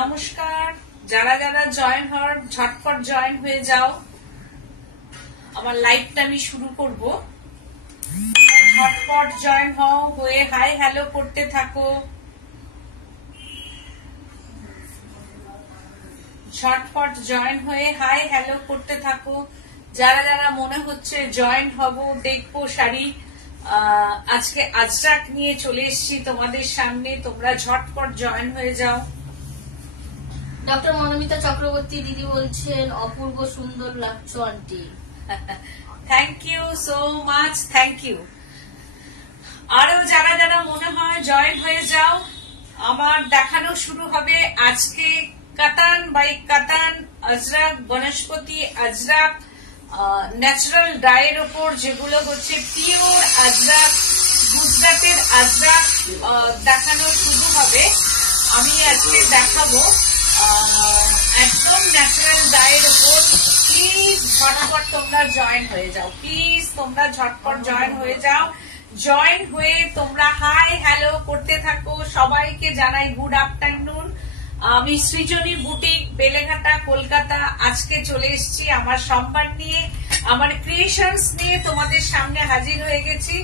নমস্কার, যারা যারা জয়েন হওয়ার ঝটপট জয়েন হয়ে যাও। আমার লাইভটা আমি শুরু করব। ঝটপট জয়েন হও, হয়ে হাই হ্যালো করতে থাকো। ঝটপট জয়েন হয়ে হাই হ্যালো করতে থাকো। যারা যারা মনে হচ্ছে জয়েন হব, দেখবো শাড়ি, আজকে আজরাক নিয়ে চলে এসেছি তোমাদের সামনে। তোমরা ঝটপট জয়েন হয়ে যাও। ডক্টর মনোমিতা চক্রবর্তী দিদি বলছেন অপূর্ব সুন্দর লাগছো aunty. Thank you so much, thank you. আরো যারা যারা মনে হয় জয়েন হয়ে যাও। আমার দেখানো শুরু হবে আজকে কাতান বাই কাতান আজরাক, বনস্পতি আজরাক, ন্যাচারাল ডায়ের ওপর, যেগুলো হচ্ছে পিওর আজরাক, গুজরাটের আজরাক দেখানো শুরু হবে। আমি আজকে দেখাবো একদম ন্যাচারাল ডায়ের ওপর। প্লিজ ঝটপট তোমরা জয়েন হয়ে যাও, প্লিজ তোমরা ঝটপট জয়েন হয়ে যাও। জয়েন হয়ে তোমরা হাই হ্যালো করতে থাকো। সবাইকে জানাই গুড আফটারনুন। আমি সৃজনী বুটিক, বেলেঘাটা, কলকাতা। আজকে চলে এসেছি আমার সম্মান নিয়ে, আমার ক্রিয়েশনস নিয়ে তোমাদের সামনে হাজির হয়ে গেছি।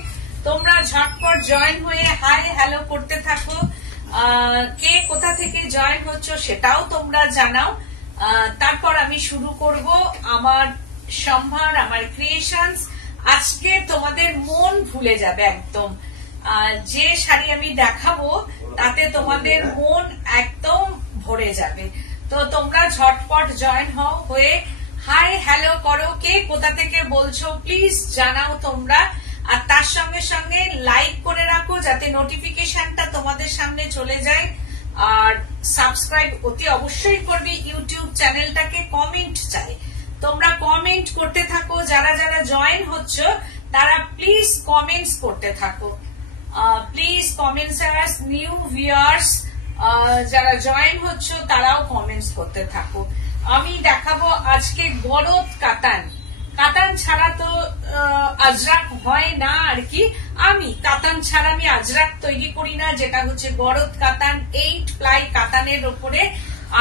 তোমরা ঝটপট জয়েন হয়ে হাই হ্যালো করতে থাকো। কে কোথা থেকে জয়েন হচ্ছ সেটাও তোমরা জানাও। তারপর আমি শুরু করব আমার সম্ভার, আমার ক্রিয়েশনস। আজকে তোমাদের মন ভুলে যাবে একদম। যে শাড়ি আমি দেখাবো তাতে তোমাদের মন একদম ভরে যাবে। তো তোমরা ঝটপট জয়েন হও, হয়ে হাই হ্যালো করো। কে কোথা থেকে বলছো প্লিজ জানাও তোমরা। আর তার সঙ্গে সঙ্গে লাইক করে রাখো যাতে নোটিফিকেশনটা তোমাদের সামনে চলে যায়। আর সাবস্ক্রাইব অতি অবশ্যই করবে ইউটিউব চ্যানেলটাকে। কমেন্ট চাই, তোমরা কমেন্ট করতে থাকো। যারা যারা জয়েন হচ্ছ তারা প্লিজ কমেন্টস করতে থাকো। প্লিজ কমেন্টস, নিউ ভিউয়ার্স যারা জয়েন হচ্ছ তারাও কমেন্টস করতে থাকো। আমি দেখাবো আজকে গরদ কাতান। কাতান ছাড়া তো আজরাক হয় না আর কি। আমি কাতান ছাড়া আমি আজরাক তৈরি করি না, যেটা হচ্ছে গরদ কাতান, 8 প্লাই কাতানের উপরে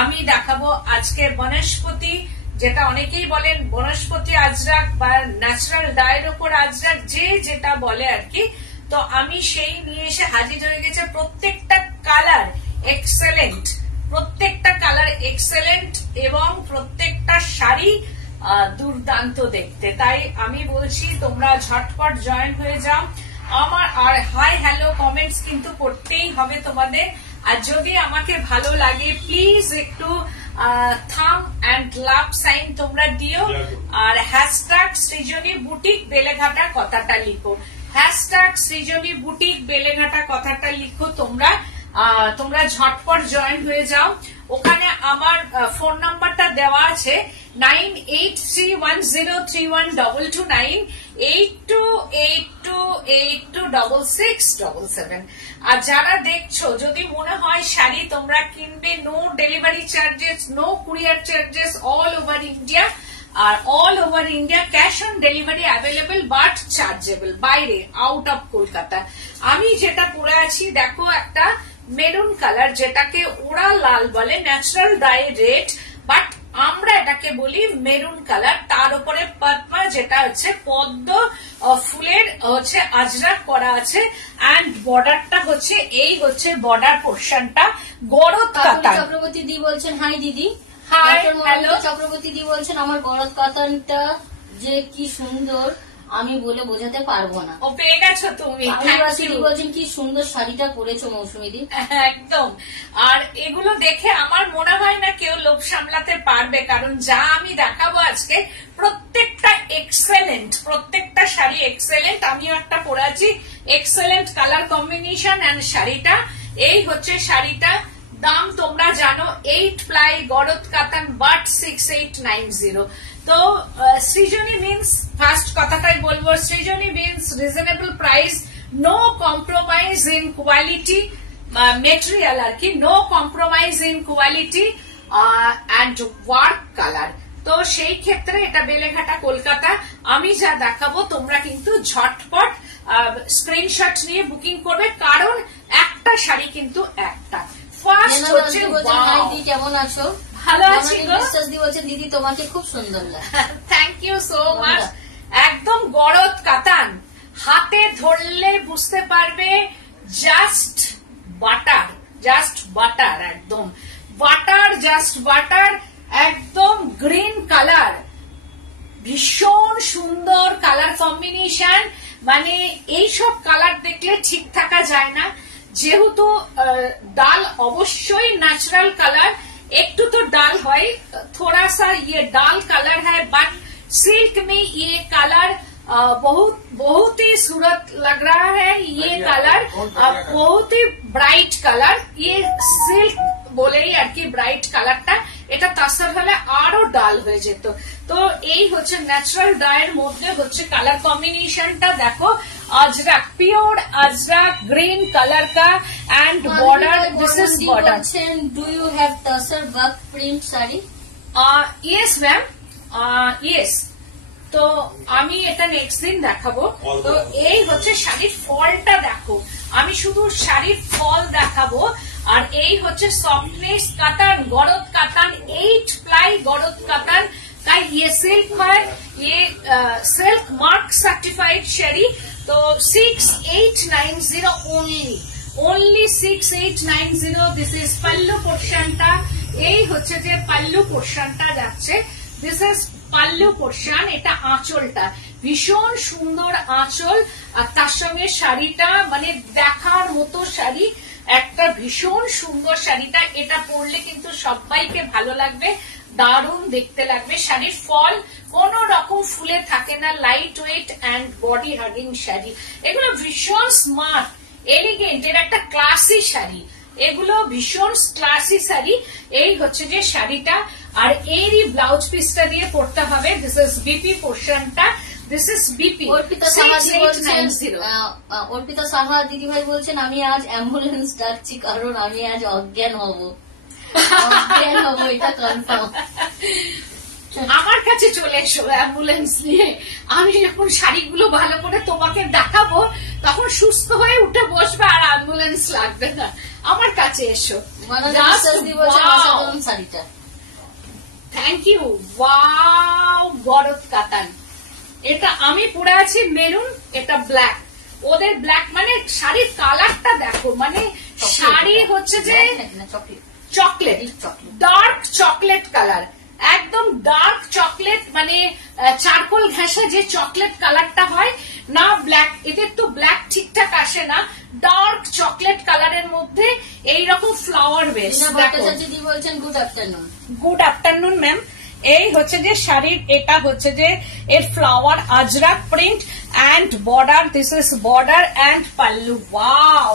আমি দেখাবো আজকে বনস্পতি, যেটা অনেকেই বলেন বনস্পতি আজরাক বা ন্যাচারাল ডায়ের উপর আজরাক, যে যেটা বলে আর কি। তো আমি সেই নিয়ে এসে হাজির হয়ে গেছে। প্রত্যেকটা কালার এক্সেলেন্ট, প্রত্যেকটা কালার এক্সেলেন্ট এবং প্রত্যেকটা শাড়ি দুর্দান্ত দেখতে। তাই আমি বলছি তোমরা ঝটপট জয়েন হয়ে যাও। আমার আর হাই হ্যালো কমেন্টস কিন্তু করতেই হবে তোমাদের। আর যদি আমাকে ভালো লাগে প্লিজ একটু থাম অ্যান্ড লাভ সাইন তোমরা দিও। আর হ্যাশট্যাগ সৃজনী বুটিক বেলেঘাটা কথাটা লিখো। হ্যাশট্যাগ সৃজনী বুটিক বেলেঘাটা কথাটা লিখো তোমরা। তোমরা ঝটপট জয়েন হয়ে যাও। ওখানে আমার ফোন নাম্বারটা দেওয়া আছে 9831031229, 8282826677। আর যারা দেখছো, যদি মনে হয় শাড়ি তোমরা কিনবে, no delivery charges, no courier charges, all over India. আর all over India cash on delivery available, but chargeable বাইরে, আউট অফ কলকাতা। আমি যেটা পরে আছি দেখো, একটা মেরুন কালার, যেটাকে ওরা লাল বলে, ন্যাচারাল ডাই রেড, বাট আমরা এটাকে বলি মেরুন কালার। তার উপরে পদ্মা, যেটা হচ্ছে পদ্ম ফুলের হচ্ছে আজরাক করা আছে। অ্যান্ড বর্ডারটা হচ্ছে এই হচ্ছে বর্ডার পোর্শনটা গরদ কাতান। চক্রবর্তী দি বলছেন হাই দিদি। Hi hello. চক্রবর্তী দি বলছেন আমার গরদ কাতানটা যে কি সুন্দর আমি বলে বোঝাতে পারবো না। ও পেয়ে গেছো তুমি। বলছেন কি সুন্দর শাড়িটা পরেছো মৌসুমী দি। একদম। আর এগুলো দেখে আমার মনে হয় না কেউ লোভ সামলাতে পারবে, কারণ যা আমি দেখাবো আজকে প্রত্যেকটা এক্সেলেন্ট, প্রত্যেকটা শাড়ি এক্সেলেন্ট। আমিও একটা পরে আছি, এক্সেলেন্ট কালার কম্বিনেশন। অ্যান্ড শাড়িটা এই হচ্ছে শাড়িটা। দাম তোমরা জানো, 8 প্লাই গরদ কাতান, বাট 6890। তো সৃজনী মিন্স, ফার্স্ট কথাটাই বলবো, Srijani means reasonable price, no compromise in quality, material আর কি, no compromise in quality and work colour. তো সেই ক্ষেত্রে এটা বেলেঘাটা, কলকাতা। আমি যা দেখাবো তোমরা কিন্তু ঝটপট স্ক্রিনশট নিয়ে বুকিং করবে, কারণ একটা শাড়ি কিন্তু একটা ফার্স্ট হচ্ছে হাই দি, কেমন আছো? ভালো আছি গো। বিশ্বাস দি বলছেন দিদি তোমাকে খুব সুন্দর লাগে। Thank you so much. একদম গরদ কাতান, হাতে ধরলে বুঝতে পারবে জাস্ট বাটার, জাস্ট বাটার, একদম বাটার, জাস্ট বাটার, একদম গ্রিন কালার, ভীষণ সুন্দর কালার কম্বিনেশন। মানে এইসব কালার দেখলে ঠিক থাকা যায় না, যেহেতু ডাল অবশ্যই ন্যাচারাল কালার, একটু तो डाल है, थोड़ा सा ये डाल कलर है, बट सिल्क में ये कलर बहुत बहुत ही सूरत लग रहा है। ये कलर बहुत ही ब्राइट कलर, ये सिल्क बोले আর কি ব্রাইট কালারটা, এটা তাসার হলে আরো ডাল হয়ে যেত। তো এই হচ্ছে ন্যাচারাল ডায়ের মধ্যে হচ্ছে কালার কম্বিনেশনটা দেখো, Ajrak, pure Ajrak green colour का and border, this is border. Do you have tussar work print sari? Yes ma'am, yes. তো আমি এটা নেক্সট দিন দেখাবো। তো এই হচ্ছে শাড়ির ফলটা দেখো, আমি শুধু শাড়ির ফল দেখাবো। আর এই হচ্ছে সফটনেস কাতান, গরদ কাতান, 8 প্লাই গরদ কাতান का ये सिल्क है, ये सिल्क मार्क सर्टिफाइड शाड़ी। तो 6890 ओनली 6890। दिस इज पल्लू पोर्शनटा, এই হচ্ছে যে পাল্লু পোর্শনটা যাচ্ছে, দিস ইজ পাল্লু পোর্শন। এটা আঁচলটা ভীষণ সুন্দর আঁচল, আর তার সঙ্গে শাড়িটা মানে দেখার মতো শাড়ি, একটা ভীষণ সুন্দর শাড়িটা। এটা পরলে কিন্তু সবাইকে ভালো লাগবে, দারুণ দেখতে লাগবে। শাড়ির ফল কোন রকম ফুলে থাকে না, light weight and body hugging sari. এগুলো ভীষণ স্মার্ট, এলিগেন্ট, এর একটা ক্লাসি শাড়ি, এগুলো ভীষণ ক্লাসি শাড়ি। এই হচ্ছে যে শাড়িটা, আর এরই ব্লাউজ পিসটা দিয়ে পড়তে হবে। দিস ইজ বিপি পোর্শনটা, this is BP. Arpita Saha দিদি ভাই বলছেন আমি আজ অ্যাম্বুলেন্স ডাকছি, কারণ আমি আজ অজ্ঞান হব। এটা কনফার্ম। আমার কাছে চলে এসো অ্যাম্বুলেন্স নিয়ে, আমি যখন শাড়িগুলো ভালো করে তোমাকে দেখাবো তখন সুস্থ হয়ে উঠে বসবে, আর অ্যাম্বুলেন্স লাগবে না। আমার কাছে এসো। শাড়িটা থ্যাংক ইউ। ওয়াও, গরদ কাতান। এটা আমি পরে আছি মেরুন, এটা ব্ল্যাক, ওদের ব্ল্যাক, মানে শাড়ির কালারটা দেখো, মানে শাড়ি হচ্ছে যে চকলেট, ডার্ক চকলেট কালার, একদম ডার্ক চকলেট, মানে চারকোল ঘেঁষা যে চকলেট কালারটা হয় না, ব্ল্যাক, এদের তো ব্ল্যাক ঠিকঠাক আসে না, ডার্ক চকলেট কালারের মধ্যে এইরকম ফ্লাওয়ার বেস। দিদি বলছেন good afternoon. Good afternoon ma'am. এই হচ্ছে যে শাড়ির, এটা হচ্ছে যে এর flower, Ajrakh print and border, this is border and pallu. Wow,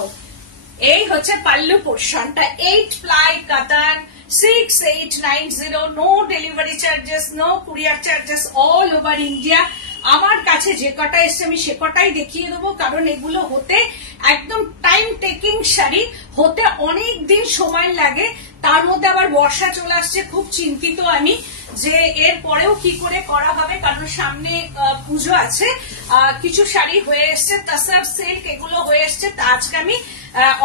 এই হচ্ছে পাল্লু পোর্শনটা, 8 প্লাই কাতান, 6890, no delivery charges, no courier charges, all over India. আমার কাছে যে কটা এসছে আমি সে কটাই দেখিয়ে দেবো, কারণ এগুলো হতে একদম টাইম টেকিং শাড়ি, হতে অনেক দিন সময় লাগে। তার মধ্যে আবার বর্ষা চলে আসছে, খুব চিন্তিত আমি যে এর পরেও কি করে করা হবে, কারণ সামনে পুজো আছে। কিছু শাড়ি হয়ে এসছে, তাসার সিল্ক এগুলো হয়ে এসছে। তা আজকে আমি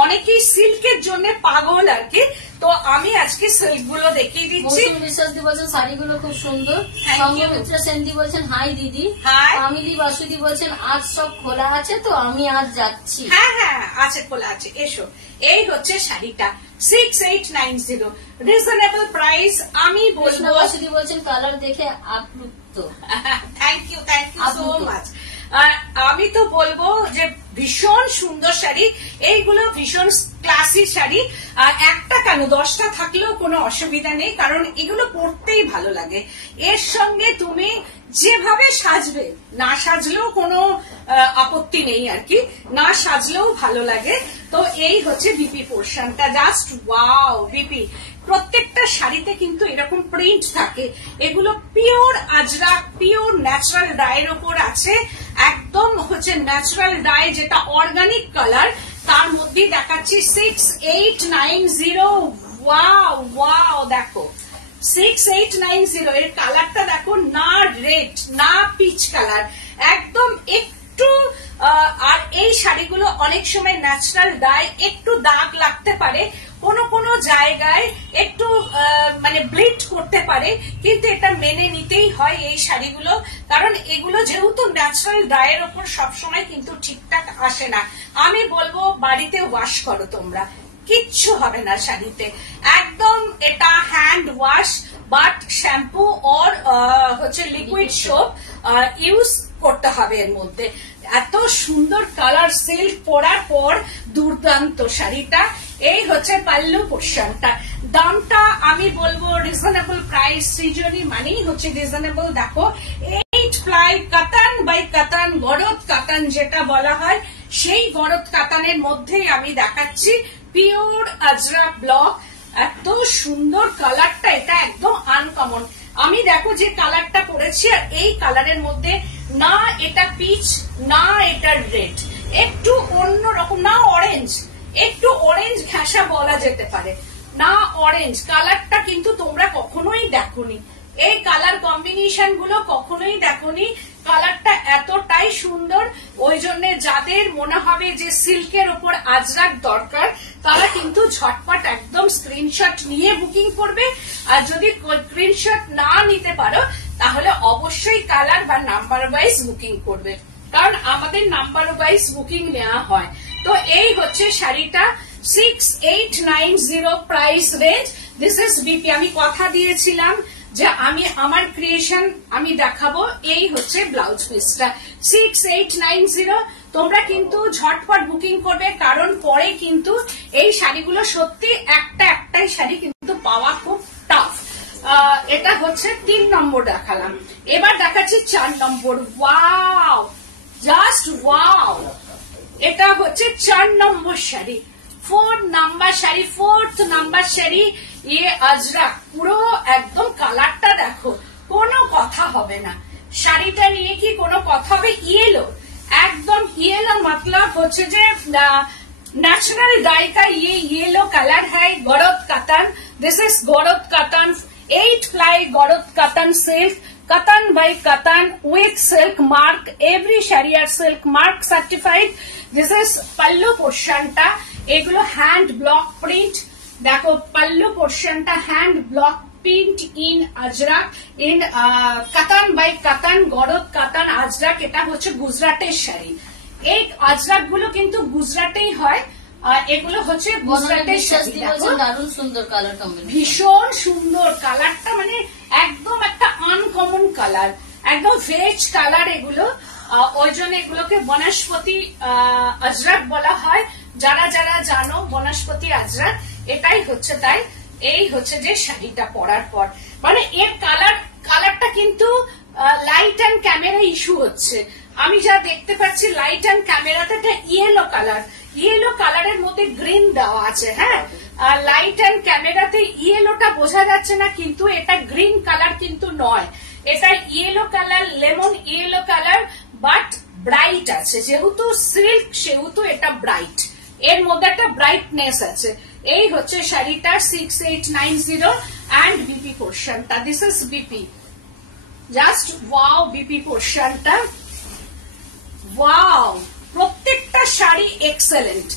অনেকেই সিল্কের জন্য পাগল আর কি, তো আমি আজকে সিল্ক গুলো দেখিয়ে দিচ্ছি। বিশ্বাস দি বলছেন শাড়িগুলো খুব সুন্দর। সঙ্গমিত্রা সেনদি বলছেন হাই দিদি। আমিলি বাসুদি বলছেন আজ সব খোলা আছে, তো আমি আজ যাচ্ছি। হ্যাঁ হ্যাঁ আছে, খোলা আছে, এসো। এই হচ্ছে শাড়িটা 6890, রিজনেবল প্রাইস। আমি বলবো, বাসুদি বলছেন কালার দেখে আপ্লুত। Thank you so much. আমি তো বলবো যে ভীষণ সুন্দর শাড়ি, এইগুলো ভীষণ ক্লাসি শাড়ি। একটা কেন 10টা থাকলেও কোনো অসুবিধা নেই, কারণ এগুলো পরতেই ভালো লাগে। এর সঙ্গে তুমি যেভাবে সাজবে, না সাজলেও কোনো আপত্তি নেই আর কি, না সাজলেও ভালো লাগে। তো এই হচ্ছে বিপি পোর্শনটা, জাস্ট ওয়াও। বিপি প্রত্যেকটা শাড়িতে কিন্তু এরকম প্রিন্ট থাকে, এগুলো pure Ajrak, pure natural Dyer ওপর আছে, একদম হচ্ছে ন্যাচারাল ডাই, যেটা অর্গানিক কালার। তার মধ্যে দেখাচ্ছি 6890। ওয়াও ওয়াও, দেখো 6890, এর কালারটা দেখো, না রেড না পিচ কালার, একদম একটু। আর এই শাড়িগুলো অনেক সময় ন্যাচারাল ডাই, একটু দাগ লাগতে পারে, কোনো কোনো জায়গায় একটু মানে ব্লিড করতে পারে, কিন্তু এটা মেনে নিতেই হয় এই শাড়িগুলো, কারণ এগুলো যেহেতু ন্যাচারাল ডায়ের ওপর সবসময় কিন্তু ঠিকঠাক আসে না। আমি বলবো বাড়িতে ওয়াশ করো তোমরা, কিচ্ছু হবে না শাড়িতে, একদম এটা hand wash but shampoo or হচ্ছে লিকুইড সোপ ইউজ করতে হবে এর মধ্যে। এত সুন্দর কালার, সিল্ক পরার পর দুর্দান্ত শাড়িটা। এই হচ্ছে পাল্লু পোর্শনটা। দামটা আমি বলবো রিজনেবল প্রাইস, সৃজনী মানেই হচ্ছে রিজনেবল। দেখো 8 প্লাই কাতান বাই কাতান, গরদ কাতান যেটা বলা হয়, সেই গরদ কাতানের মধ্যেই আমি দেখাচ্ছি পিওর আজরাক ব্লক। এত সুন্দর কালারটা, এটা একদম আনকমন। আমি দেখো যে কালারটা পরেছি, আর এই কালারের মধ্যে না এটা পিচ, না এটা রেড, একটু অন্য রকম, না অরেঞ্জ, একটু অরেঞ্জ ঘেঁষা বলা যেতে পারে, না অরেঞ্জ। কালারটা কিন্তু তোমরা কখনোই দেখোনি, এই কালার কম্বিনেশন গুলো কখনোই দেখোনি। কালারটা এতটাই সুন্দর, ওই জন্য যাদের মনে হবে যে সিল্কের ওপর আজরাক দরকার, তারা কিন্তু ঝটপট একদম স্ক্রিনশট নিয়ে বুকিং করবে। আর যদি স্ক্রিনশট না নিতে পারো, তাহলে অবশ্যই কালার বা নাম্বার ওয়াইজ বুকিং করবে, কারণ আমাদের নাম্বার ওয়াইজ বুকিং নেওয়া হয়। তো এই হচ্ছে শাড়িটা, 6890 price range. This is BP. আমি কথা দিয়েছিলাম যে আমি আমার ক্রিয়েশন আমি দেখাবো। এই হচ্ছে ব্লাউজ পিসটা 6890। তোমরা কিন্তু ঝটপট বুকিং করবে, কারণ পরে কিন্তু এই শাড়িগুলো সত্যি একটাই শাড়ি কিন্তু পাওয়া খুব টাফ। এটা হচ্ছে 3 নম্বর দেখালাম, এবার দেখাচ্ছি 4 নম্বর। ওয়াও, জাস্ট ওয়াও, এটা হচ্ছে 4 নম্বর sari, 4 number sari, 4th number sari. ইয়ে আজরাক পুরো একদম কালারটা দেখো, কোনো কথা হবে না। শাড়িটা নিয়ে কি কোনো কথা হবে? ইয়েলো, একদম ইয়েলো, मतलब হচ্ছে যে ন্যাচারাল ডাই का ये येलो कलर है। गौरव कतन, दिस इज गौरव कतन, 8 ply गौरव कतन सिल्क, कतन बाय कतन with silk mark, every shari are silk mark certified। This is pallu पोर्शनটা, এগুলো হ্যান্ড ব্লক প্রিন্ট। দেখো পাল্লু পোর্শনটা hand block print in Ajrak, in katan by katan, garad কাতান আজরাক। এটা হচ্ছে গুজরাটের শাড়ি। এই আজরাক গুলো কিন্তু গুজরাটেই হয়, আর এগুলো হচ্ছে গুজরাটের শাড়ি। দারুণ সুন্দর কালার কম্বিনেশন, ভীষণ সুন্দর কালারটা, মানে একদম একটা আনকমন কালার, একদম ভেজ কালার এগুলো। ওই জন্য এগুলোকে বনস্পতি আজরাক বলা হয়। যারা যারা জানো বনস্পতি আজরাক, এটাই হচ্ছে তাই। এই হচ্ছে যে শাড়িটা পরার পর, মানে এর কালারটা কিন্তু লাইট অ্যান্ড ক্যামেরা ইস্যু হচ্ছে। আমি যা দেখতে পাচ্ছি লাইট অ্যান্ড ক্যামেরাতে এটা ইয়েলো কালার, ইয়েলো কালারের মধ্যে গ্রিন দেওয়া আছে। হ্যাঁ, লাইট অ্যান্ড ক্যামেরাতে ইয়েলোটা বোঝা যাচ্ছে না, কিন্তু এটা গ্রিন কালার কিন্তু নয়, এটা yellow colour, lemon yellow colour, but bright আছে। যেহেতু সিল্ক সেহেতু এটা ব্রাইট, এর মধ্যে একটা ব্রাইটনেস আছে। এই হচ্ছে শাড়িটা 6890 অ্যান্ড বিপি পোর্শনটা। This is BP, just wow. BP পোর্শনটা ওয়াও, প্রত্যেকটা sari excellent,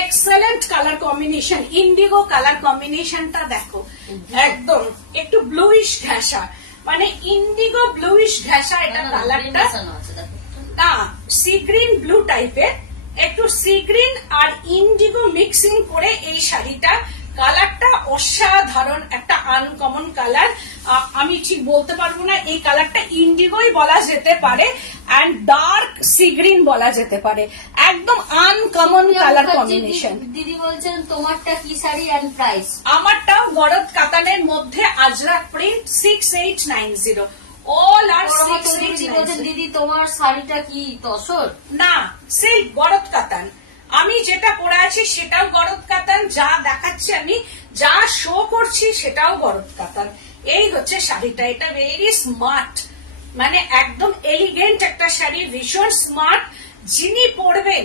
excellent colour combination. Indigo colour কম্বিনেশনটা দেখো, একদম একটু ব্লুইশ ঘেঁষা, মানে ইন্ডিগো ব্লুইশ ঘেঁষা এটা কালারটা, না সি গ্রিন ব্লু টাইপের, একটু সি গ্রিন আর ইন্ডিগো মিক্সিং করে এই শাড়িটা। কালারটা অসাধারণ, একটা আনকমন কালার। আমি ঠিক বলতে পারবো না, এই কালারটা ইন্ডিগোই বলা যেতে পারে, অ্যান্ড ডার্ক সি গ্রিন বলা যেতে পারে। একদম আনকমন কালার কম্বিনেশন। দিদি বলছেন তোমারটা কি শাড়ি এন্ড প্রাইস? আমারটাও গরদ কাতানের মধ্যে আজরাক প্রিন্ট 6890। অল আর 6890। দিদি তোমার শাড়িটা কি তসর? না, সেই গরদ কাতান। আমি যেটা পরে আছি সেটাও গরদ কাতান, যা দেখাচ্ছি আমি, যা শো করছি সেটাও গরদ কাতান। এই হচ্ছে শাড়িটা, এটা ভেরি স্মার্ট, মানে একদম এলিগেন্ট একটা শাড়ি, ভীষণ স্মার্ট। যিনি পরবেন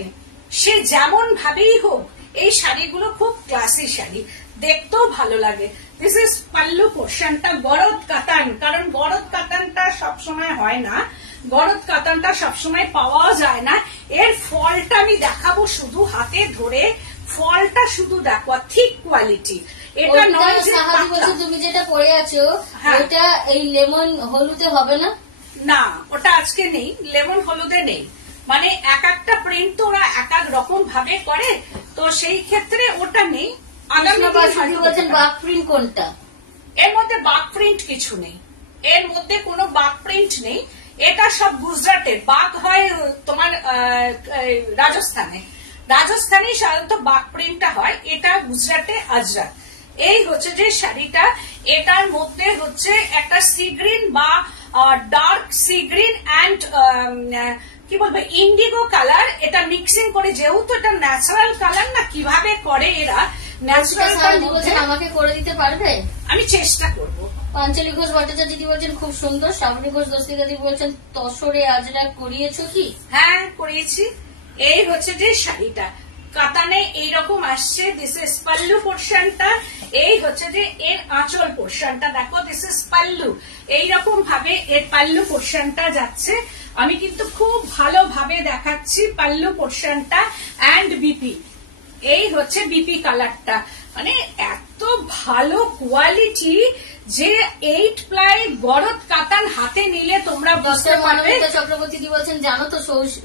সে যেমন ভাবেই হোক, এই শাড়িগুলো খুব ক্লাসি শাড়ি, দেখতেও ভালো লাগে। দিস ইজ পাল্লু পোর্শনটা গরদ কাতান, কারণ গরদ কাতানটা সবসময় হয় না, গরদ কাতানটা সবসময় পাওয়া যায় না। এর ফলটা আমি দেখাবো শুধু হাতে ধরে, ফলটা শুধু দেখো, থিক কোয়ালিটি। এটা নয় যে তুমি যেটা পরে আছো ওটা এই লেমন হলুদে হবে না? না, ওটা আজকে নেই, লেমন হলুদে নেই। মানে এক একটা প্রিন্ট তো ওরা এক এক রকম ভাবে করে, তো সেই ক্ষেত্রে ওটা নেই। বাক প্রিন্ট কোনটা? এর মধ্যে বাক প্রিন্ট কিছু নেই, এর মধ্যে কোনো বাক প্রিন্ট নেই। এটা সব গুজরাটের। বাঘ হয় তোমার রাজস্থানে, রাজস্থানে সাধারণত বাঘ প্রিন্টটা হয়, এটা গুজরাটে আজরাক। এই হচ্ছে যে শাড়িটা, এটার মধ্যে হচ্ছে একটা সি গ্রিন বা ডার্ক সি গ্রিন অ্যান্ড কি বলবো ইন্ডিগো কালার, এটা মিক্সিং করে, যেহেতু এটা ন্যাচারাল কালার না, কিভাবে করে এরা ন্যাচারাল আমাকে করে দিতে পারবে? আমি চেষ্টা করব। পাঞ্চালী ঘোষ ভট্টাচার্য দিদি বলছেন খুব সুন্দর। শ্রাবণী ঘোষ দস্তিকা দিদি বলছেন তসরে আজরাক করিয়েছো কি? হ্যাঁ করিয়েছি। এই হচ্ছে যে শাড়িটা কাতানে এইরকম আসছে, দিস ইজ পাল্লু পোর্শনটা। এই হচ্ছে যে এর আঁচল পোর্শনটা দেখো, দিস ইজ পাল্লু। এইরকম ভাবে এর পাল্লু পোর্শনটা যাচ্ছে। আমি কিন্তু খুব ভালোভাবে দেখাচ্ছি পাল্লু পোর্শনটা অ্যান্ড বিপি। এই হচ্ছে বিপি কালারটা, মানে এত ভালো কোয়ালিটি যে 8 প্লাই গরদ কাতান হাতে নিলে তোমরা বুঝতে পারবে। চক্রবর্তী দি বলছেন জানো তো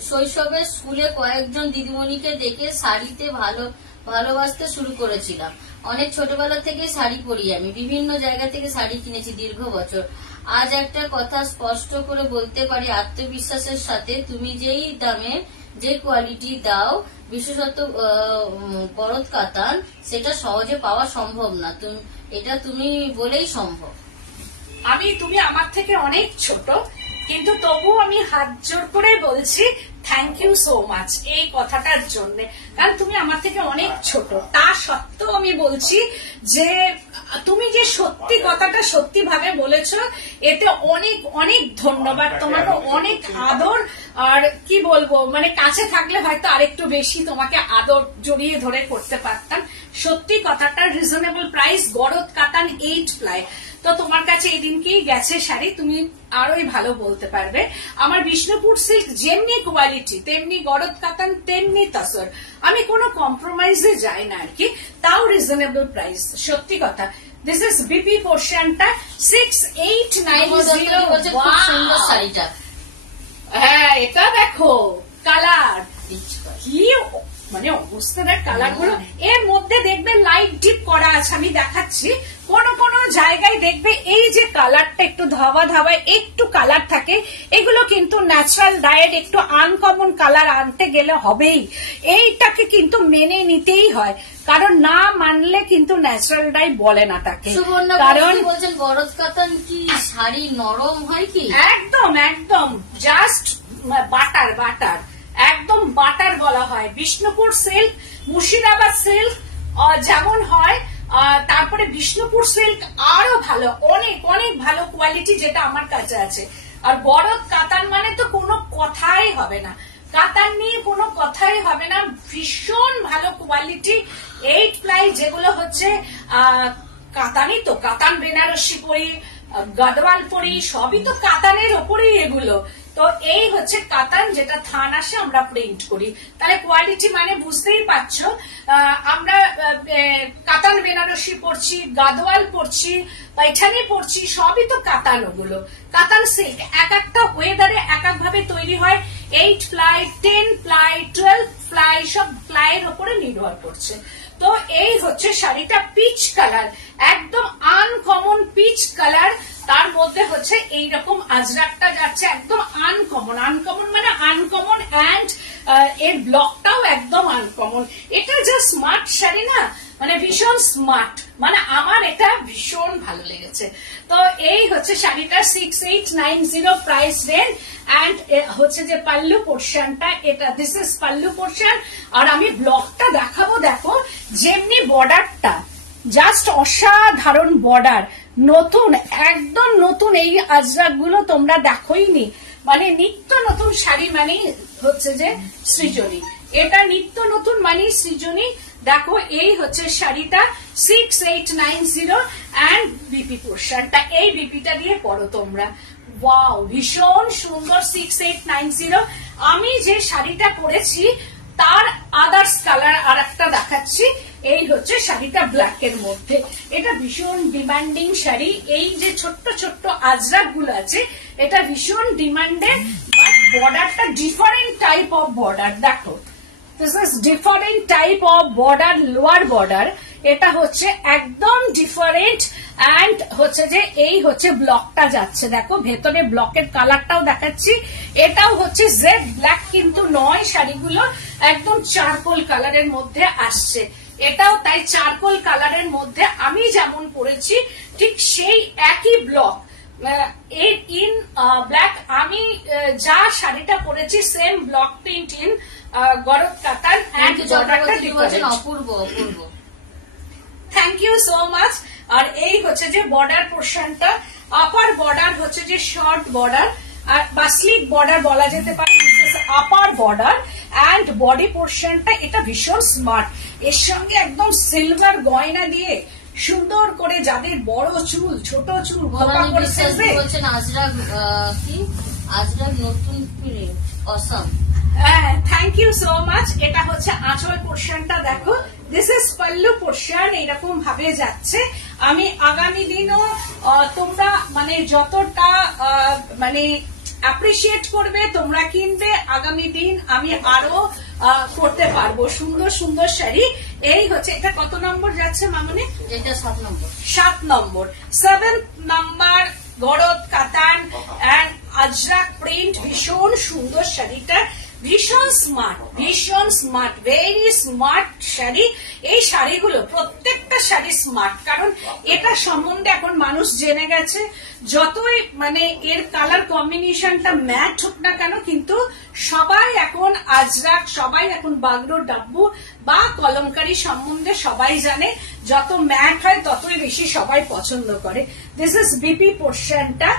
শৈশবে স্কুলে কয়েকজন দিদিমণিকে দেখে শাড়িতে ভালোবাসতে শুরু করেছিলাম। অনেক ছোটবেলা থেকে শাড়ি পরি, আমি বিভিন্ন জায়গা থেকে শাড়ি কিনেছি দীর্ঘ বছর। আজ একটা কথা স্পষ্ট করে বলতে পারি, আত্মবিশ্বাসের সাথে তুমি যেই দামে যে কোয়ালিটি দাও, বিশেষত গরদ কাতান, সেটা সহজে পাওয়া সম্ভব না। এটা তুমি বলেই সম্ভব। তুমি আমার থেকে অনেক ছোট, কিন্তু তবু আমি হাত জোর করে বলছি থ্যাংক ইউ সো মাচ এই কথাটার জন্য, কারণ তুমি আমার থেকে অনেক ছোট। তা সত্ত্বেও আমি বলছি যে তুমি যে সত্যি কথাটা সত্যি ভাবে বলেছো, এতে অনেক অনেক ধন্যবাদ। তোমাকে অনেক আদর। আর কি বলবো, মানে কাছে থাকলে হয়তো আরেকটু বেশি তোমাকে আদর জড়িয়ে ধরে করতে পারতাম। সত্যি কথাটা রিজনেবল প্রাইস, গরদ কাতান 8 প্লাই। তো তোমার কাছে এই দিনকেই গেছে শাড়ি, তুমি আরোই ভালো বলতে পারবে। আমার বিষ্ণুপুর সিল্ক যেমনি কোয়ালিটি, তেমনি গরদ কাতান, তেমনি তসর। আমি কোনো কম্প্রোমাইজে যাই না আর কি, তাও রিজনেবল প্রাইস। সত্যি কথা। দিস ইজ বিপি পোর্শনটা 6890। শাড়িটা হ্যাঁ, এটা দেখো কালার কি মানে অবস্থা, দেখ কালার গুলো। এর মধ্যে দেখবে লাইট ডিপ করা আছে, আমি দেখাচ্ছি। কোন কোন জায়গায় দেখবে এই যে কালারটা একটু ধাবা ধাবায় একটু কালার থাকে, এগুলো কিন্তু ন্যাচারাল ডায়েট, একটু আনকমন কালার আনতে গেলে হবেই। এইটাকে কিন্তু মেনে নিতেই হয়, কারণ না মানলে কিন্তু ন্যাচারাল ডাই বলে না তাকে। কারণ বলছেন গরদ কাতান কি শাড়ি নরম হয় কি? একদম একদম জাস্ট বাটার বাটার, একদম বাটার বলা হয়। বিষ্ণুপুর সিল্ক, মুর্শিদাবাদ সিল্ক যেমন হয়, তারপরে বিষ্ণুপুর সিল্ক আরো ভালো, অনেক অনেক ভালো কোয়ালিটি, যেটা আমার কাছে আছে। আর গরদ কাতান মানে তো কোনো কথাই হবে না, কাতান নিয়ে কোনো কথাই হবে না। ভীষণ ভালো কোয়ালিটি 8 প্লাই, যেগুলো হচ্ছে কাতানই তো, কাতান বেনারসি পরি, গদওয়াল পরি, সবই তো কাতানের ওপরেই এগুলো। তো এই হচ্ছে কাতান, যেটা থান আসে আমরা প্রিন্ট করি। তাহলে কোয়ালিটি মানে বুঝতেই পারছো। আমরা কাতান বেনারসি পড়ছি, গাদওয়াল পড়ছি, পাইঠানি পড়ছি, সবই তো কাতান। ওগুলো কাতান সিল্ক এক একটা ওয়েদারে এক এক ভাবে তৈরি হয়। 8 প্লাই, 10 প্লাই, 12 প্লাই, সব প্লাইয়ের উপরে নির্ভর করছে। তো এই হচ্ছে শাড়িটা, পিচ কালার, একদম আনকমন পিচ কালার। তার মধ্যে হচ্ছে এইরকম আজরাকটা যাচ্ছে, একদম আনকমন। আনকমন মানে আনকমন, অ্যান্ড এর ব্লকটাও একদম আনকমন। এটা যা স্মার্ট শাড়ি না, মানে ভীষণ স্মার্ট, মানে আমার এটা ভীষণ ভালো লেগেছে। তো এই হচ্ছে শাড়িটা 6890 প্রাইস রেঞ্জ, অ্যান্ড হচ্ছে যে পাল্লু পোর্শনটা, এটা দিস ইজ পাল্লু পোর্শন। আর আমি ব্লকটা দেখাবো, দেখো যেমনি বর্ডারটা, জাস্ট অসাধারণ বর্ডার, নতুন, একদম নতুন। এই আজরাক গুলো তোমরা দেখোইনি, মানে নিত্য নতুন শাড়ি মানেই হচ্ছে যে সৃজনী। এটা নিত্য নতুন মানেই সৃজনী। দেখো এই হচ্ছে শাড়িটা 6890 অ্যান্ড বিপি পোর্শনটা, এই বিপিটা দিয়ে পড়ো তোমরা। ওয়াও, ভীষণ সুন্দর 6890। আমি যে শাড়িটা পরেছি তার আদার্স কালার আর একটা দেখাচ্ছি। এই হচ্ছে শাড়িটা ব্ল্যাক এর মধ্যে, এটা ভীষণ ডিমান্ডিং শাড়ি। এই যে ছোট্ট ছোট্ট আজরাক গুলো আছে এটা ভীষণ ডিমান্ডেড, বাট বর্ডারটা ডিফারেন্ট টাইপ অফ বর্ডার। দেখো this is different type of border, lower border এটা হচ্ছে একদম ডিফারেন্ট। অ্যান্ড হচ্ছে যে এই হচ্ছে ব্লকটা যাচ্ছে, দেখো ভেতরে ব্লকের কালারটাও দেখাচ্ছি। এটাও হচ্ছে জেড ব্ল্যাক কিন্তু নয়, শাড়িগুলো একদম চারকোল কালারের মধ্যে আসছে। এটাও তাই চারকোল কালারের মধ্যে আমি যেমন পরেছি ঠিক সেই একই ব্লক ইন ব্ল্যাক। আমি যা শাড়িটা পরেছি same block print in garad katan and বর্ডারটা ডিফারেন্ট। অপূর্ব অপূর্ব, থ্যাংক ইউ সো মাচ। আর এই হচ্ছে যে বর্ডার পোর্শনটা, আপার বর্ডার হচ্ছে যে শর্ট বর্ডার আর বা স্লিপ বর্ডার বলা যেতে পারে, আপার বর্ডার অ্যান্ড বডি পোর্শনটা এটা ভীষণ স্মার্ট। এর সঙ্গে একদম সিলভার গয়না দিয়ে সুন্দর করে, যাদের বড় চুল ছোট চুল খোপা করে সেজবে। আজরাক কি আজরাক নতুন অসম। Thank you so much. এটা হচ্ছে আঁচল পোর্শনটা, দেখো দিস ইজ পাল্লু পোর্শন, এরকম ভাবে যাচ্ছে। আমি আগামী দিনও তোমরা মানে যতটা মানে অ্যাপ্রিসিয়েট করবে, তোমরা কিনবে, আগামী দিন আমি আরো করতে পারবো সুন্দর সুন্দর শাড়ি। এই হচ্ছে এটা কত নম্বর যাচ্ছে মামনি? এটা 7 নম্বর। 7 নম্বর, 7 নম্বর গরদ কাতান এন্ড আজরাক প্রিন্ট। ভীষণ সুন্দর শাড়িটা, ভীষণ স্মার্ট, ভেরি স্মার্ট শাড়ি। এই শাড়িগুলো প্রত্যেকটা শাড়ি স্মার্ট, কারণ এটা সম্বন্ধে এখন মানুষ জেনে গেছে। যতই মানে এর কালার কম্বিনেশনটা ম্যাট হোক না কেন, কিন্তু সবাই এখন আজরাক, সবাই এখন বাগড়ো ডাব্বু বা কলমকারি সম্বন্ধে সবাই জানে। যত ম্যাট হয় ততই বেশি সবাই পছন্দ করে। দিস ইজ বিপি পোর্শনটা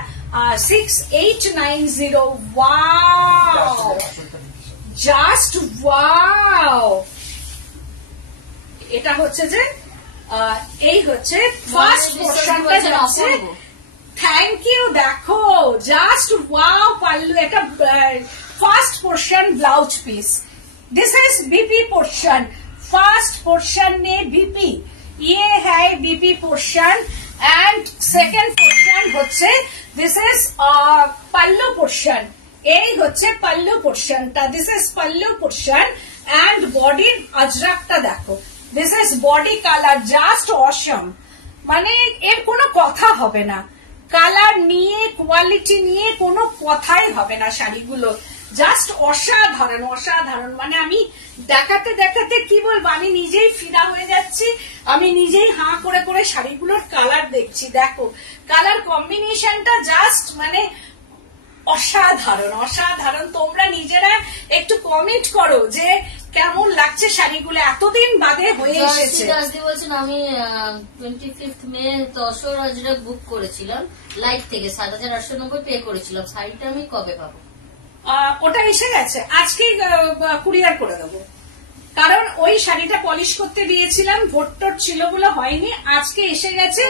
6890। Wow, just wow. এটা হচ্ছে যে এই হচ্ছে ফার্স্ট পোর্শনটা যাচ্ছে। Thank you. দেখো জাস্ট ওয়াও পাল্লু, এটা first portion blouse piece. This is BP portion, first portion में बीपी, ये है BP portion and second portion হচ্ছে दिस इज पल्लू पोर्शन। এই হচ্ছে পাল্লু পোর্শনটা, this is pallu portion and বডির আজরাকটা দেখো, this is body colour, just awesome. মানে এর কোনো কথা হবে না, কালার নিয়ে কোয়ালিটি নিয়ে কোনো কথাই হবে না। শাড়িগুলো জাস্ট অসাধারণ অসাধারণ, মানে আমি দেখাতে দেখাতে কি বলবো, আমি নিজেই ফিদা হয়ে যাচ্ছি। আমি নিজেই হাঁ করে করে শাড়িগুলোর কালার দেখছি। দেখো কালার কম্বিনেশনটা জাস্ট মানে অসাধারণ অসাধারণ। তোমরা নিজেরা একটু কমেন্ট করো যে কেমন লাগছে শাড়িগুলো, এতদিন বাদে হয়ে এসেছে। বলছেন আমি 25 মে তসর আজরাক বুক করেছিলাম লাইট থেকে, 7890 পে করেছিলাম। শাড়িটা আমি কবে পাবো? ওটা এসে গেছে, আজকে কুরিয়ার করে দেবো। কারণ ওই শাড়িটা পলিশ করতে দিয়েছিলাম, ভোট ছিল বলে হয়নি, আজকে এসে গেছে।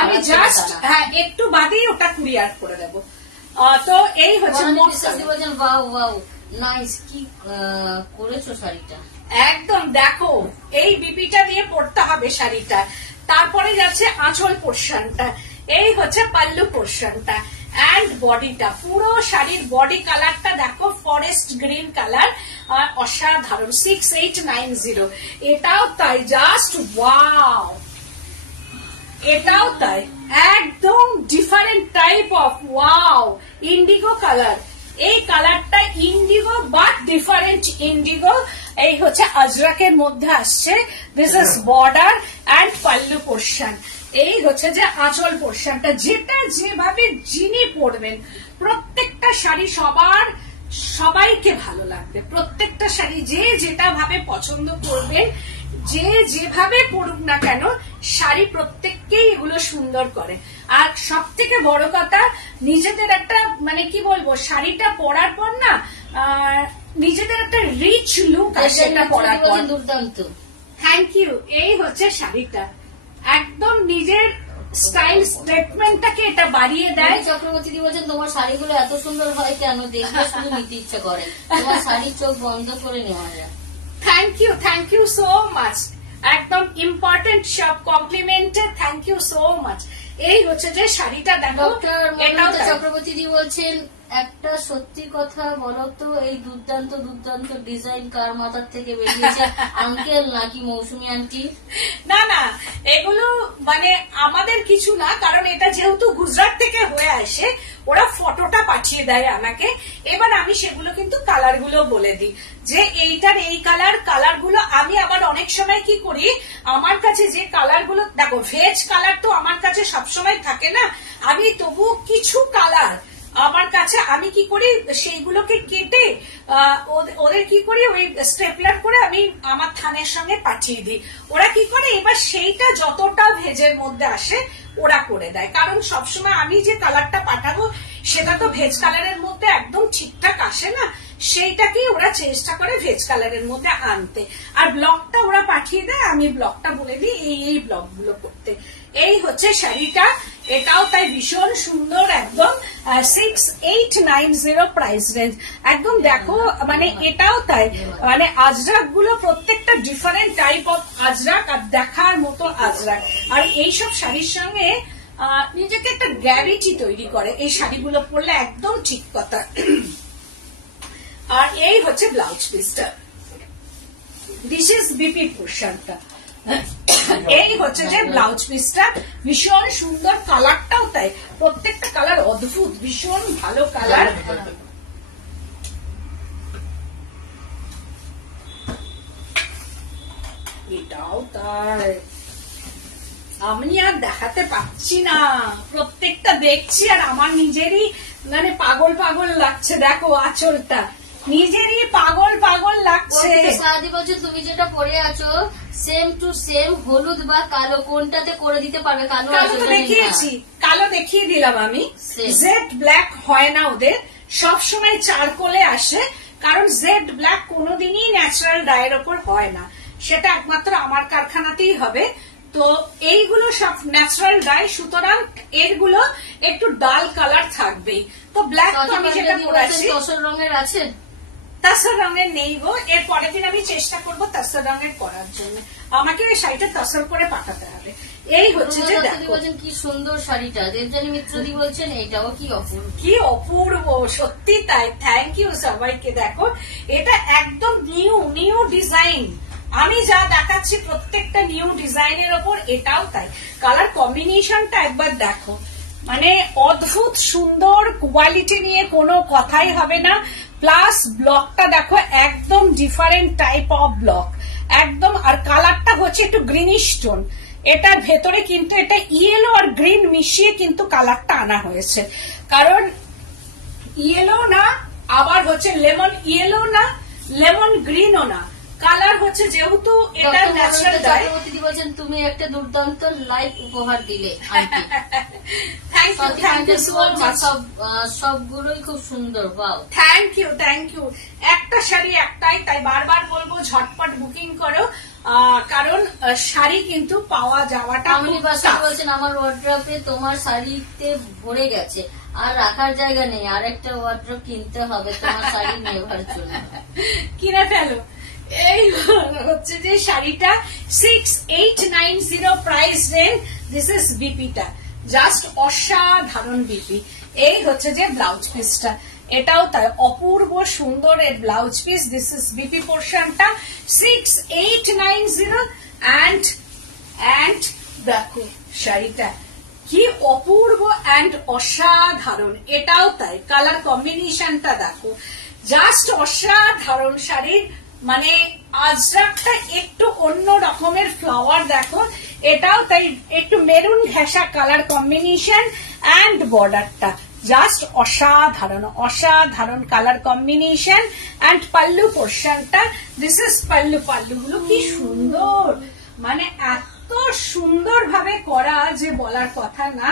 আমি জাস্ট হ্যাঁ একটু বাদেই ওটা কুরিয়ার করে দেবো। তো এই হচ্ছে নাইস, কি করেছো শাড়িটা একদম। দেখো এই বিপিটা দিয়ে পড়তে হবে শাড়িটা। তারপরে যাচ্ছে আঁচল পোর্শনটা, এই হচ্ছে পাল্লু পোর্শনটা এন্ড বডিটা। পুরো শাড়ির বডি কালারটা দেখো, ফরেস্ট গ্রিন কালার, আর অসাধারণ। 6890। এটাও তাই, জাস্ট ওয়াও। এটাও তাই, একদম different type of wow, Indigo colour. এই কালারটা ইন্ডিগো বাট ডিফারেন্ট ইন্ডিগো। এই হচ্ছে আজরাকের মধ্যে আসছে। This is border and pallu portion. এই হচ্ছে যে আঁচল পোর্শনটা, যেটা যেভাবে যিনি পরবেন, প্রত্যেকটা শাড়ি সবাইকে ভালো লাগবে। প্রত্যেকটা শাড়ি যে যেটা ভাবে পছন্দ করবেন, যে যেভাবে পড়ুক না কেন, শাড়ি প্রত্যেককেই এগুলো সুন্দর করে। আর সব থেকে বড় কথা, নিজেদের একটা মানে কি বলবো, শাড়িটা পরার পর না নিজেদের একটা রিচ লুক আসে এটা পরার পর। দুর্দান্ত, থ্যাংক ইউ। এই হচ্ছে শাড়িটা, একদম নিজের স্টাইল স্টেটমেন্টটাকে এটা বাড়িয়ে দেয়। চক্রবর্তী বলছেন তোমার শাড়িগুলো এত সুন্দর হয় কেন, দেখলে শুধু নিতে ইচ্ছে করে, তোমার শাড়ির চোখ বন্ধ করে নেওয়া যায়। থ্যাংক ইউ সো মাচ, একদম ইম্পর্টেন্ট সব complimented, thank you so much. এই হচ্ছে যে শাড়িটা দেখো, ডক্টর এটাও মমতা চক্রবর্তী দি বলছেন একটা সত্যি কথা বলো তো, এই দুর্দান্ত দুর্দান্ত ডিজাইন কার মাথার থেকে বেরিয়েছে? আঙ্কেল নাকি মৌসুমী আন্টি? না না, এগুলো মানে আমাদের কিছু না, কারণ এটা যেহেতু গুজরাট থেকে হয়ে আসে, ওরা ফটোটা পাঠিয়ে দেয় আমাকে, এবার আমি সেগুলো কিন্তু কালার গুলো বলে দিই যে এইটার এই কালার গুলো আমি আবার অনেক সময় কি করি, আমার কাছে যে কালার গুলো দেখো, ভেজ কালার তো আমার কাছে সবসময় থাকে না, আমি তবু কিছু কালার আমার কাছে আমি কি করি, সেইগুলোকে কেটে ওদের কি করি, ওই স্টেপলার করে আমি আমার থানের সঙ্গে পাঠিয়ে দিই। ওরা কি করে, এবার সেইটা যতটা ভেজের মধ্যে আসে ওরা করে দেয়, কারণ সবসময় আমি যে কালারটা পাঠাবো সেটা তো ভেজ কালারের মধ্যে একদম ঠিকঠাক আসে না, সেইটাকেই ওরা চেষ্টা করে ভেজ কালারের মধ্যে আনতে। আর ব্লকটা ওরা পাঠিয়ে দেয়, আমি ব্লকটা বলে দিই এই ব্লক গুলো করতে। এই হচ্ছে শাড়িটা, এটাও তাই ভীষণ সুন্দর, একদম 6890 প্রাইস রেঞ্জ, একদম দেখো মানে এটাও তাই, মানে আজরাক গুলো প্রত্যেকটা ডিফারেন্ট টাইপ অফ আজরাক, আর দেখার মতো আজরাক, আর এইসব শাড়ির সঙ্গে নিজেকে একটা গ্যারিটি তৈরি করে এই শাড়িগুলো পরলে, একদম ঠিক কথা। আর এই হচ্ছে ব্লাউজ পিসটা, দিস ইজ বিপি পোর্শনটা, এই হচ্ছে যে ব্লাউজ পিসটা, ভীষণ সুন্দর, কালারটাও তাই, প্রত্যেকটা কালার অদ্ভুত, ভীষণ ভালো কালার। এটাও তাই, আমি আর দেখাতে পাচ্ছি না, প্রত্যেকটা দেখছি আর আমার নিজেরই মানে পাগল পাগল লাগছে, দেখো আঁচলটা নিজেরই পাগল পাগল লাগছে। সাদি বলছে তুমি যেটা পরে আছো সেম টু সেম হলুদ বা কালো কোনটাতে করে দিতে পারবে? কালো তো দেখিয়েছি, কালো দেখিয়ে দিলাম আমি, জেড ব্ল্যাক হয় না ওদের, সবসময় চারকোলে আসে, কারণ জেড ব্ল্যাক কোনোদিনই ন্যাচারাল ডায়ের ওপর হয় না, সেটা একমাত্র আমার কারখানাতেই হবে। তো এইগুলো সব ন্যাচারাল ডাই, সুতরাং এরগুলো একটু ডাল কালার থাকবেই। তো ব্ল্যাক তো আমি যেটা পরেছি তসর রঙের আছে, তাসর রঙের নেই গো, এর পরের দিন আমি চেষ্টা করবো তাসর রঙের করার জন্য, আমাকে এই শাড়িটা তাসর করে পাঠাতে হবে। এই হচ্ছে যে দেখো কি সুন্দর শাড়িটা, দেবযানী মিত্রদি বলছেন এইটাও কি অপূর্ব, কি অপূর্ব, সত্যি তাই, থ্যাংক ইউ সবাইকে। দেখো এটা একদম নিউ ডিজাইন, আমি যা দেখাচ্ছি প্রত্যেকটা নিউ ডিজাইনের ওপর, এটাও তাই, কালার কম্বিনেশনটা একবার দেখো, মানে অদ্ভুত সুন্দর, কোয়ালিটি নিয়ে কোনো কথাই হবে না। প্লাস ব্লকটা দেখো একদম ডিফারেন্ট টাইপ অফ ব্লক একদম, আর কালারটা হচ্ছে একটু গ্রিনিশ টোন, এটার ভেতরে কিন্তু এটা ইয়েলো আর গ্রিন মিশিয়ে কিন্তু কালারটা আনা হয়েছে, কারণ ইয়েলো না, আবার হচ্ছে লেমন ইয়েলো না, লেমন গ্রিনও না, কালার হচ্ছে যেহেতু এটা ন্যাচারাল ডাই। বলছেন তুমি একটা দুর্দান্ত লাইভ উপহার দিলে, থ্যাংক ইউ সো মাচ, সবগুলোই খুব সুন্দর, বাও, থ্যাংক ইউ। একটা শাড়ি একটাই, তাই বারবার বলবো ঝটপট বুকিং করো, কারণ শাড়ি কিন্তু পাওয়া যাওয়াটা বলছেন আমার ওয়ার্ড্রপে তোমার শাড়িতে ভরে গেছে, আর রাখার জায়গা নেই, আর একটা ওয়ার্ড্রপ কিনতে হবে তোমার শাড়ি নেবার জন্য, কিনে ফেলো। এই হচ্ছে যে শাড়িটা 6890 প্রাইস রেঞ্জ, দিস ইজ বিপিটা, জাস্ট অসাধারণ বিপি। এই হচ্ছে যে ব্লাউজ পিসটা, এটাও তাই অপূর্ব সুন্দর এর blouse piece, this is BP পোর্শনটা 6890, and দেখো শাড়িটা কি অপূর্ব অ্যান্ড অসাধারণ, এটাও তাই, কালার কম্বিনেশনটা দেখো জাস্ট অসাধারণ। শাড়ির মানে আজরাকটা একটু অন্য রকমের ফ্লাওয়ার দেখো, এটাও তাই একটু মেরুন ঘেঁষা কালার কম্বিনেশন, অ্যান্ড বর্ডারটা জাস্ট অসাধারণ কালার কম্বিনেশন, অ্যান্ড পাল্লু পোর্শনটা, দিস ইজ পাল্লুগুলো কি সুন্দর, মানে এত সুন্দর ভাবে করা যে বলার কথা না।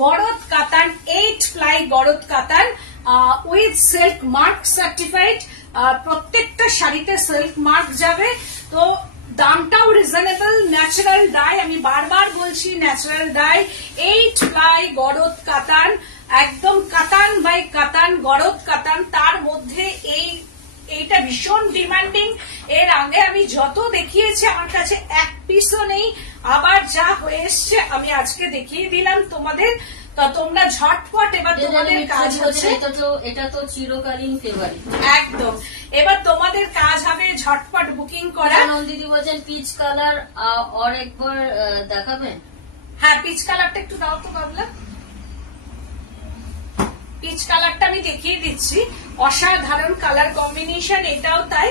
গরদ কাতান, 8 প্লাই গরদ কাতান উইথ সিল্ক মার্ক সার্টিফাইড, প্রত্যেকটা শাড়িতে সিল্ক মার্ক যাবে, তো দামটাও রিজনেবল, ন্যাচারাল ডাই, আমি বারবার বলছি ন্যাচারাল ডাই, 8 প্লাই গরদ কাতান, একদম কাতান বাই কাতান, গরদ কাতান, তার মধ্যে এইটা ভীষণ ডিমান্ডিং। এর আগে আমি যত দেখিয়েছি আমার কাছে এক পিসও নেই, আবার যা হয়ে এসছে আমি আজকে দেখিয়ে দিলাম তোমাদের। তো তোমরা ঝটপট এবার তোমাদের কাজ হচ্ছে, এটা তো চিরকালীন ফেভারিট একদম। এবার তোমাদের কাজ হবে ঝটপট বুকিং করা। নন্দিনী বলছেন পিচ কালার আর একবার দেখাবেন। হ্যাঁ, পিচ কালারটা একটু দাও তো বাবলা। পিচ কালারটা আমি দেখিয়ে দিচ্ছি, অসাধারণ কালার কম্বিনেশন, এটাও তাই।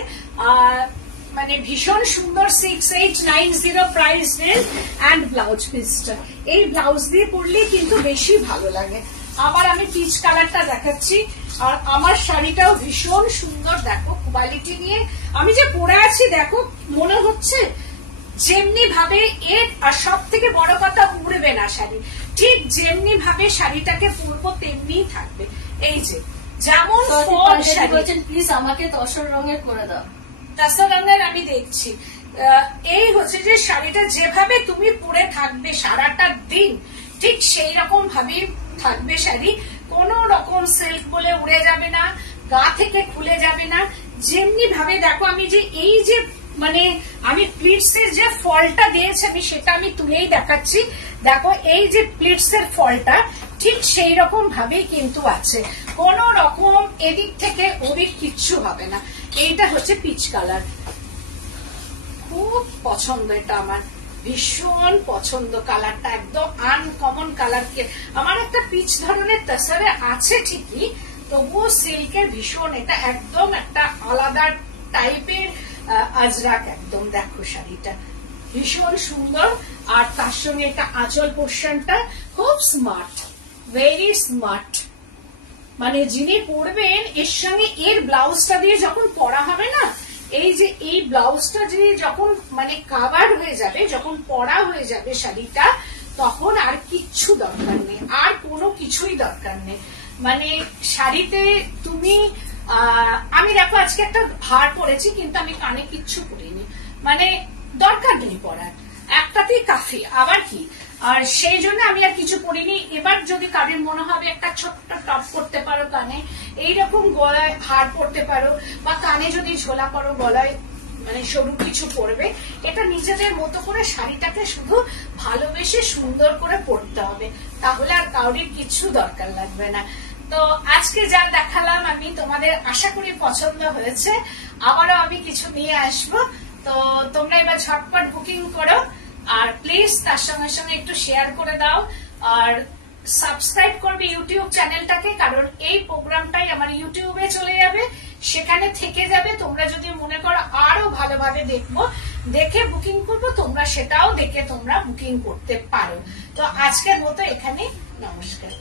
মানে ভীষণ সুন্দর 6890 প্রাইস রেঞ্জ অ্যান্ড ব্লাউজ পিসটা। এই ব্লাউজ দিয়ে পরলে কিন্তু বেশি ভালো লাগে। আবার আমি পিচ কালারটা দেখাচ্ছি, আর আমার শাড়িটাও ভীষণ সুন্দর, দেখো কোয়ালিটি নিয়ে আমি যে পরে আছি, দেখো মনে হচ্ছে যেমনি ভাবে এর, আর সব থেকে বড় কথা উড়বে না শাড়ি, ঠিক যেমনি ভাবে শাড়িটাকে পরবো তেমনি থাকবে। এই যে যেমন প্লিজ আমাকে তসর রঙের করে দাও। তসর রঙের আমি দেখছি। এই হচ্ছে যে শাড়িটা যেভাবে তুমি পরে থাকবে সারাটা দিন, ঠিক সেই রকম ভাবেই থাকবে শাড়ি। কোন রকম সিল্ক বলে উড়ে যাবে না, গা থেকে খুলে যাবে না। যেমনি ভাবে দেখো আমি যে এই যে মানে আমি প্লিটস এর যে ফলটা দিয়েছি আমি সেটা আমি তুলেই দেখাচ্ছি। দেখো এই যে প্লিটস এর ফলটা ঠিক সেই রকম ভাবেই কিন্তু আছে, কোন রকম এদিক থেকে ওদিক কিচ্ছু হবে না। এইটা হচ্ছে পিচ কালার, খুব পছন্দ, এটা আমার ভীষণ পছন্দ কালারটা, একদম আনকমন কালার। আমার একটা পিচ ধরনের তসরে আছে ঠিকই, তবুও সিল্কের ভীষণ, এটা একদম একটা আলাদা টাইপের আজরাক একদম। দেখো শাড়িটা ভীষণ সুন্দর, আর তার সঙ্গে এটা আঁচল পোর্শনটা খুব স্মার্ট, ভেরি স্মার্ট। মানে যিনি পরবেন এর সঙ্গে এর ব্লাউজটা দিয়ে যখন পরা হবে না, এই যে এই ব্লাউজটা যে যখন মানে কাভার হয়ে যাবে, যখন পরা হয়ে যাবে শাড়িটা, তখন আর কিচ্ছু দরকার নেই, আর কোনো কিছুই দরকার নেই। মানে শাড়িতে তুমি আমি দেখো আজকে একটা হার পরেছি, কিন্তু আমি কানে কিচ্ছু পরিনি, মানে দরকার নেই পরার, একটাতেই কাফি, আবার কি। আর সেই জন্য আমি আর কিছু পরিনি। এবার যদি কারোর মনে হবে একটা ছোট্ট টপ করতে পারো কানে, এইরকম গলায় হার পরতে পারো, বা কানে যদি ঝোলা করো, গলায় মানে সরু কিছু পরবে, এটা নিজেদের মতো করে শাড়িটাকে শুধু ভালোবেসে সুন্দর করে পরতে হবে, তাহলে আর কাউরির কিছু দরকার লাগবে না। তো আজকে যা দেখালাম আমি তোমাদের আশা করি পছন্দ হয়েছে। আবারও আমি কিছু নিয়ে আসবো, তো তোমরা এবার ঝটপট বুকিং করো, আর প্লিজ তার সঙ্গে সঙ্গে একটু শেয়ার করে দাও, আর সাবস্ক্রাইব করবে ইউটিউব চ্যানেলটাকে, কারণ এই প্রোগ্রামটাই আমার ইউটিউবে চলে যাবে, সেখানে থেকে যাবে। তোমরা যদি মনে করো আরো ভালোভাবে দেখবো, দেখে বুকিং করবো, তোমরা সেটাও দেখে তোমরা বুকিং করতে পারো। তো আজকের মতো এখানে, নমস্কার।